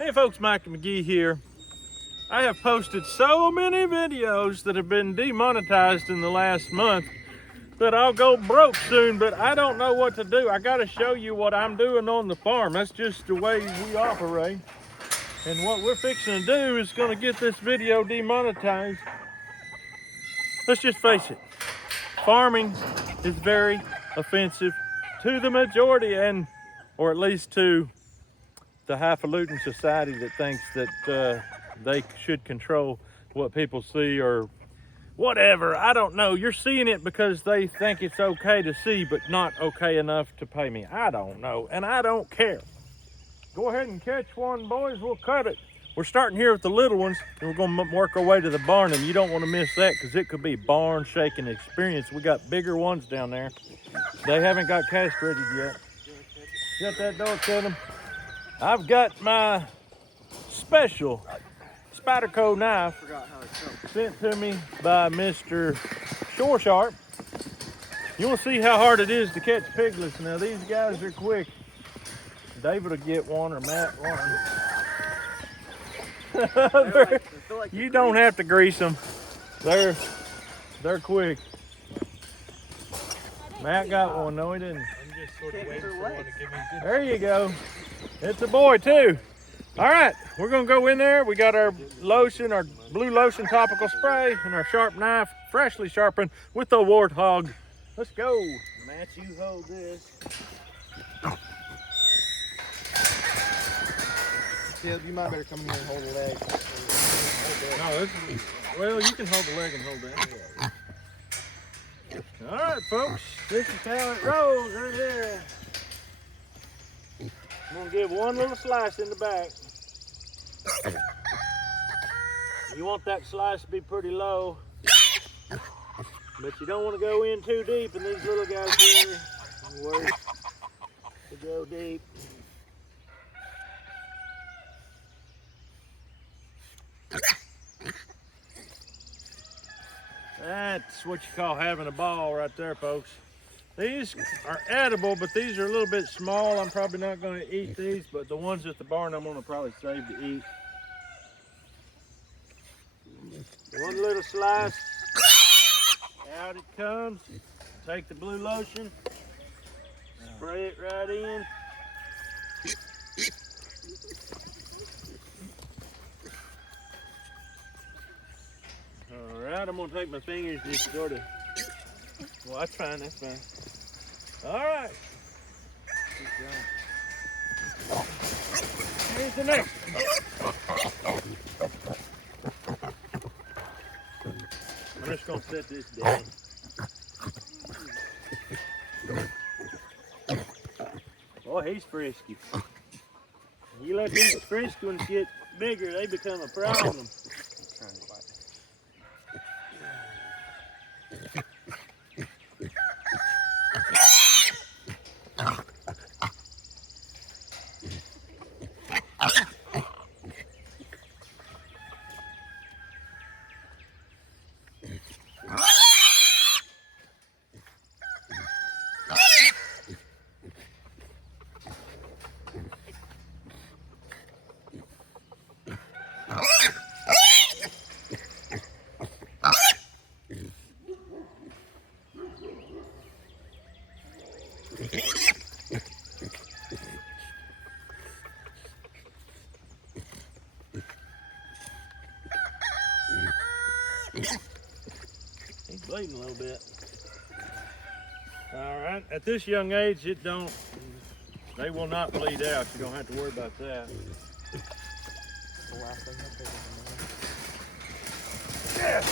Hey folks, Mike McGee here. I have posted so many videos that have been demonetized in the last month that I'll go broke soon, but I don't know what to do. I gotta show you what I'm doing on the farm. That's just the way we operate. And what we're fixing to do is gonna get this video demonetized. Let's just face it, farming is very offensive to the majority, or at least to the highfalutin society that thinks that they should control what people see or whatever. I don't know. You're seeing it because they think it's okay to see, but not okay enough to pay me. I don't know, and I don't care. Go ahead and catch one, boys. We'll cut it. We're starting here with the little ones, and we're going to work our way to the barn, and you don't want to miss that because it could be barn shaking experience. We got bigger ones down there. They haven't got castrated yet. Got that door to them. I've got my special Spyderco knife sent to me by Mr. Shore Sharp. You want to see how hard it is to catch piglets. Now these guys are quick. David will get one or Matt one. You don't have to grease them. They're quick. Matt got one. No, he didn't. I'm just sort of waiting for one to give me a good. There you go. It's a boy too. All right, we're gonna go in there. We got our lotion, our blue lotion topical spray, and our sharp knife, freshly sharpened with the Warthog. Let's go. Matt, you hold this. Caleb, you might better come here and hold the leg. No, well, you can hold the leg and hold that. All right, folks, this is how it rolls right here. I'm gonna give one little slice in the back. You want that slice to be pretty low, but you don't want to go in too deep, and these little guys here work to go deep. That's what you call having a ball right there, folks. These are edible, but these are a little bit small. I'm probably not going to eat these, but the ones at the barn I'm going to probably save to eat. One little slice. Out it comes. Take the blue lotion. Spray it right in. All right, I'm going to take my fingers and just sort of. Well, that's fine, that's fine. All right. Here's the next one. I'm just going to set this down. Oh, he's frisky. You let these frisky ones get bigger, they become a problem. He's bleeding a little bit. All right, at this young age, they will not bleed out. You don't have to worry about that. Yeah.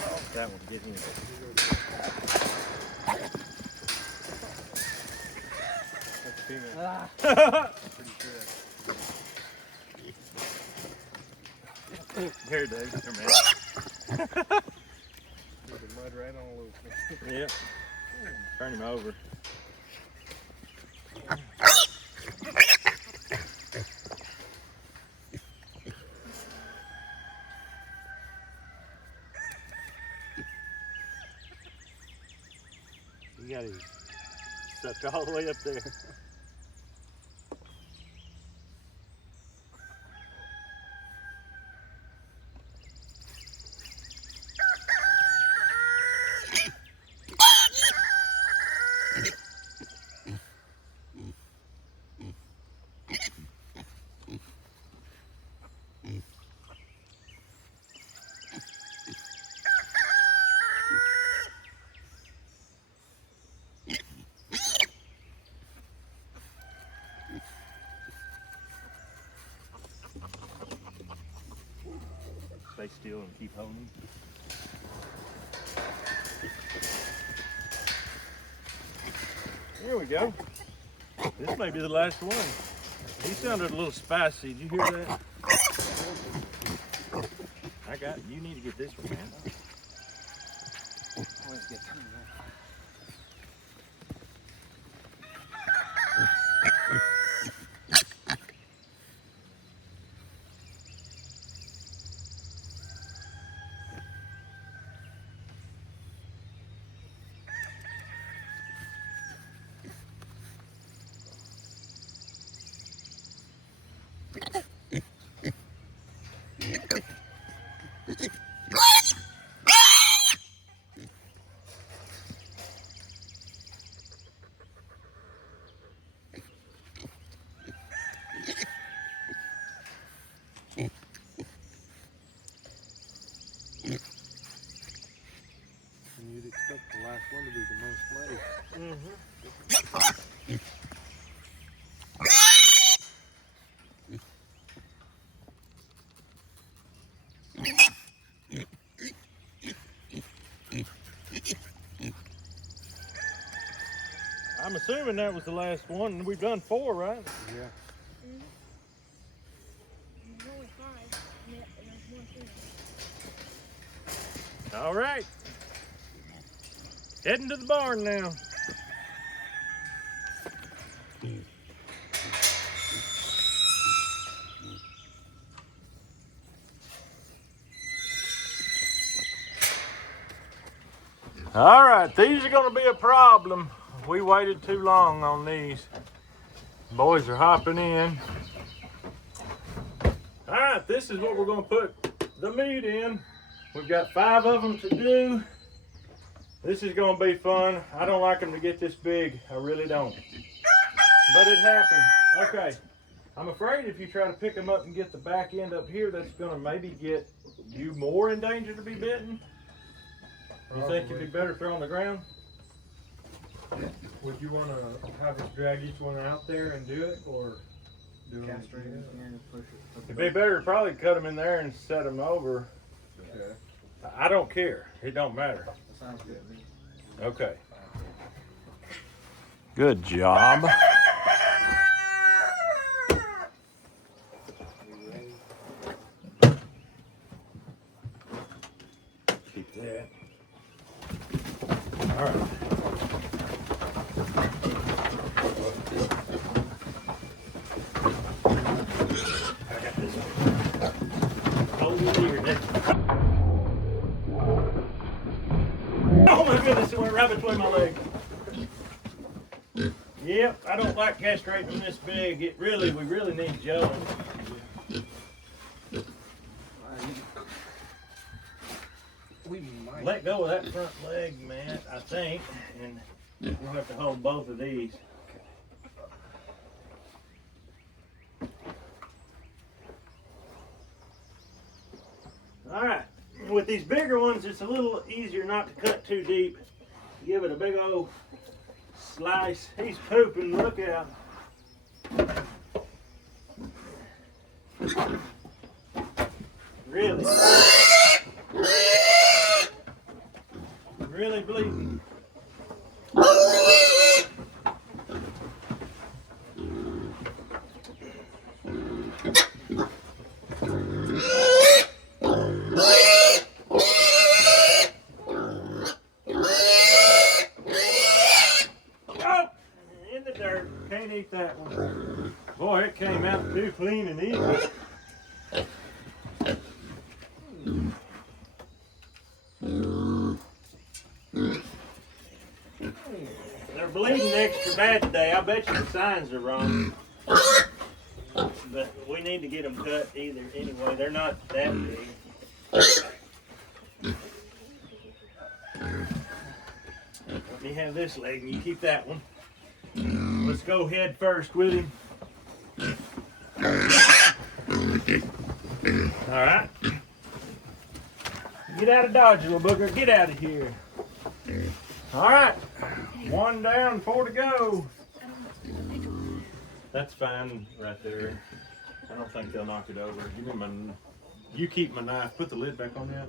Oh, that one, get him. That's a female. Pretty sure. Here, Dave. Come here. There's a mud rat on a little thing. Yeah. Turn him over. You got him sucked all the way up there. stay still and keep holding. There we go. This may be the last one. He sounded a little spicy. Did you hear that? I got you. Need to get this one, man. Let's get through that. And you'd expect the last one to be the most bloody. I'm assuming that was the last one. We've done 4, right? Yeah. There's only 5, and there's one thing. All right. Heading to the barn now. All right, these are going to be a problem. We waited too long on these. Boys are hopping in. All right, this is what we're going to put the meat in. We've got 5 of them to do. This is going to be fun. I don't like them to get this big. I really don't. But it happens. Okay. I'm afraid if you try to pick them up and get the back end up here, that's going to maybe get you more in danger to be bitten. You think it'd be better throw on the ground? Would you want to have us drag each one out there and do it, or do it? Castrating and push it. It'd be better to probably cut them in there and set them over. Okay. I don't care. It don't matter. That sounds good. Okay. Good job. Keep that. All right. I got this one. Hold it here, Nick. Oh my goodness, it went right between my legs. Yep, I don't like castrating this big. We really need Joe. We might. Let go of that front leg, man, I think, and we'll have to hold both of these. All right, with these bigger ones, it's a little easier not to cut too deep. Give it a big old slice. He's pooping, look out. Really? Really bleeding. Oh, in the dirt. Can't eat that one. Boy, it came out too clean and easy. They're bleeding extra bad today. I bet you the signs are wrong. But we need to get them cut either. Anyway, they're not that big. Let me have this leg and you keep that one. Let's go head first with him. All right. Get out of Dodge, little booger. Get out of here. All right. 1 down, 4 to go. That's fine right there. I don't think they'll knock it over. Give me my You keep my knife. Put the lid back on that.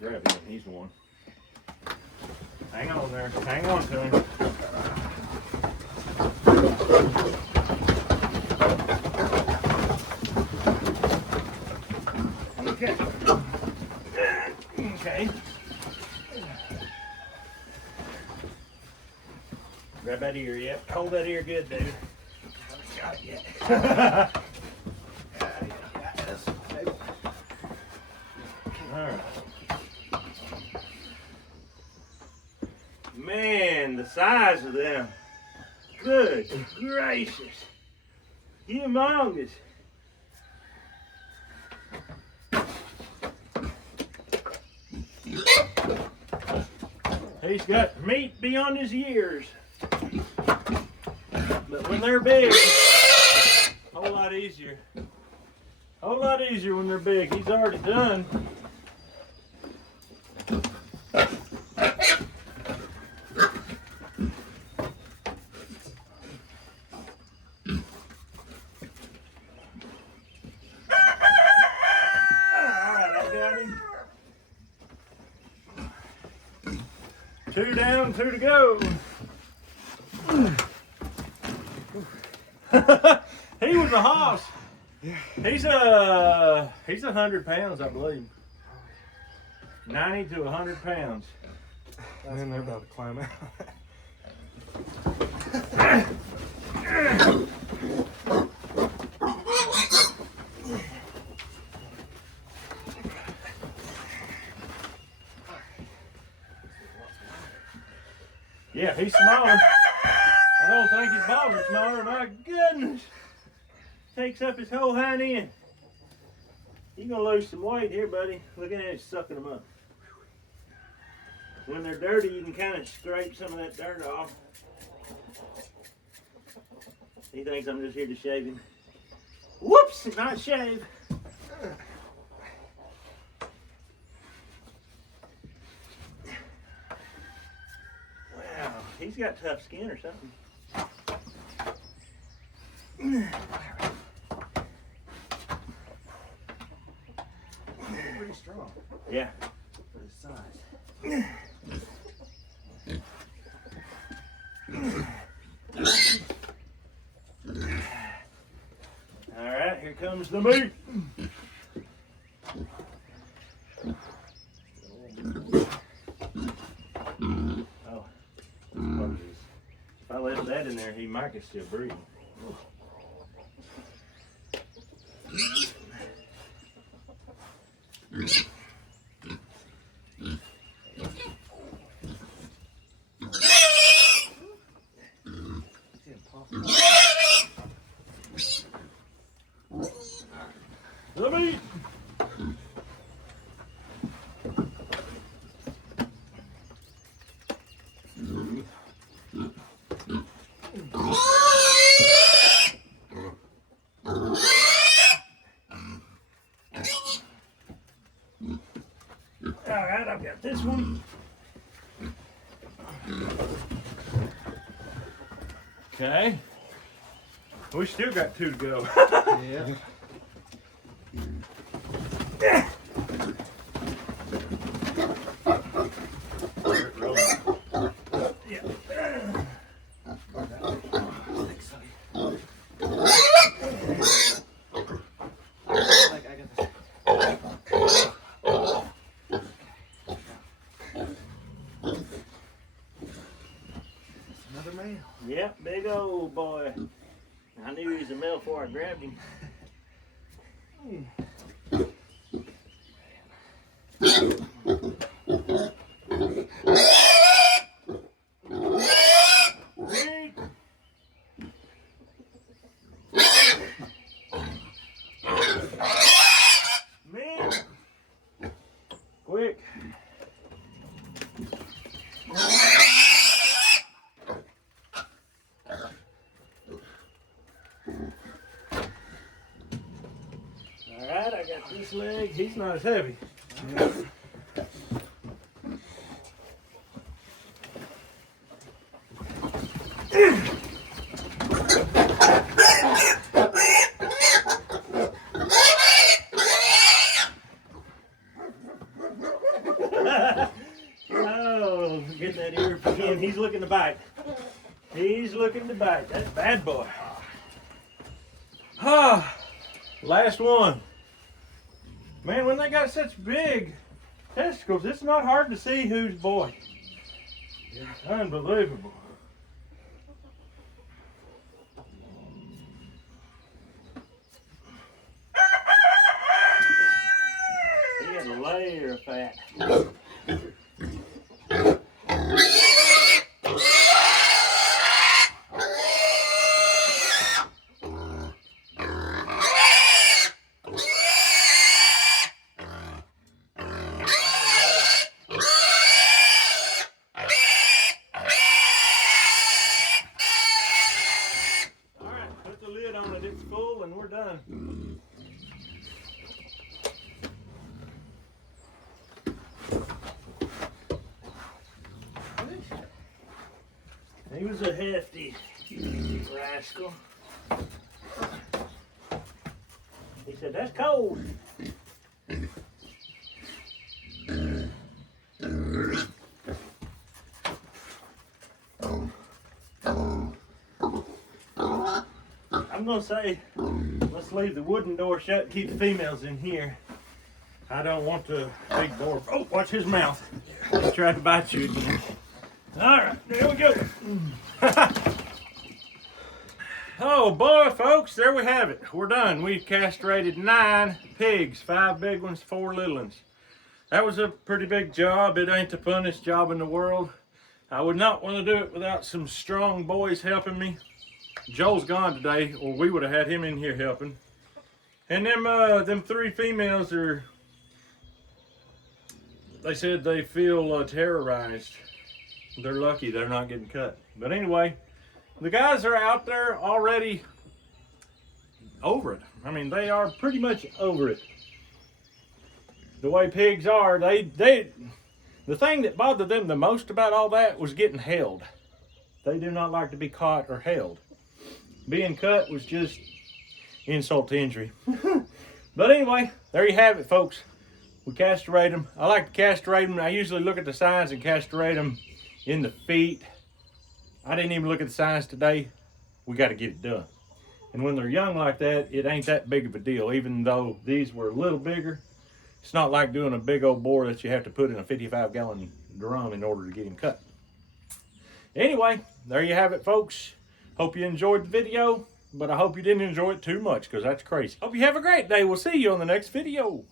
Grab him. He's the one. Hang on there. Hang on to him. Okay. Okay. Grab that ear, yep. Hold that ear good, dude. Haven't got it yet. Alright. Man, the size of them. Good gracious. Humongous. He's got meat beyond his years. But when they're big, a whole lot easier. A whole lot easier when they're big. He's already done. Alright, I got him. 2 down, 2 to go. He was a hoss. He's 100 pounds, I believe. 90 to 100 pounds. Man, they're about to climb out. Yeah, he's smaller. I don't think his balls are smaller. My goodness. Takes up his whole hind end. You're going to lose some weight here, buddy. Look at it, it's sucking them up. When they're dirty, you can kind of scrape some of that dirt off. He thinks I'm just here to shave him. Whoops, not shave. Wow, he's got tough skin or something. Pretty strong Yeah. for his size. All right, here comes the meat. Oh, if I left that in there, he might get still breathing. The meat. All right, I've got this one. Okay. We still got 2 to go. Yeah. Another male. Yep, big old boy. I knew he was a male before I grabbed him. Meat. Quick. Alright, I got this leg. He's not as heavy. He's looking to bite. He's looking to bite. That's a bad boy. Ah, last one. Man, when they got such big testicles, it's not hard to see who's boy. It's unbelievable. He has a layer of fat. It's full and we're done. He was a hefty rascal. He said, that's cold. I'm gonna say, let's leave the wooden door shut and keep the females in here. I don't want the big door. Oh, watch his mouth. He tried to bite you again. All right, there we go. Oh boy, folks, there we have it. We're done. We've castrated 9 pigs, 5 big ones, 4 little ones. That was a pretty big job. It ain't the funnest job in the world. I would not want to do it without some strong boys helping me. Joel's gone today, or we would have had him in here helping. And them 3 females are, they said they feel terrorized. They're lucky they're not getting cut. But anyway, the guys are out there already over it. I mean, they are pretty much over it. The way pigs are, the thing that bothered them the most about all that was getting held. They do not like to be caught or held. Being cut was just insult to injury. But anyway, there you have it, folks. We castrate them. I like to castrate them. I usually look at the signs and castrate them in the feet. I didn't even look at the signs today. We got to get it done. And when they're young like that, it ain't that big of a deal. Even though these were a little bigger, it's not like doing a big old boar that you have to put in a 55-gallon drum in order to get him cut. Anyway, there you have it, folks. Hope you enjoyed the video, but I hope you didn't enjoy it too much because that's crazy. Hope you have a great day. We'll see you on the next video.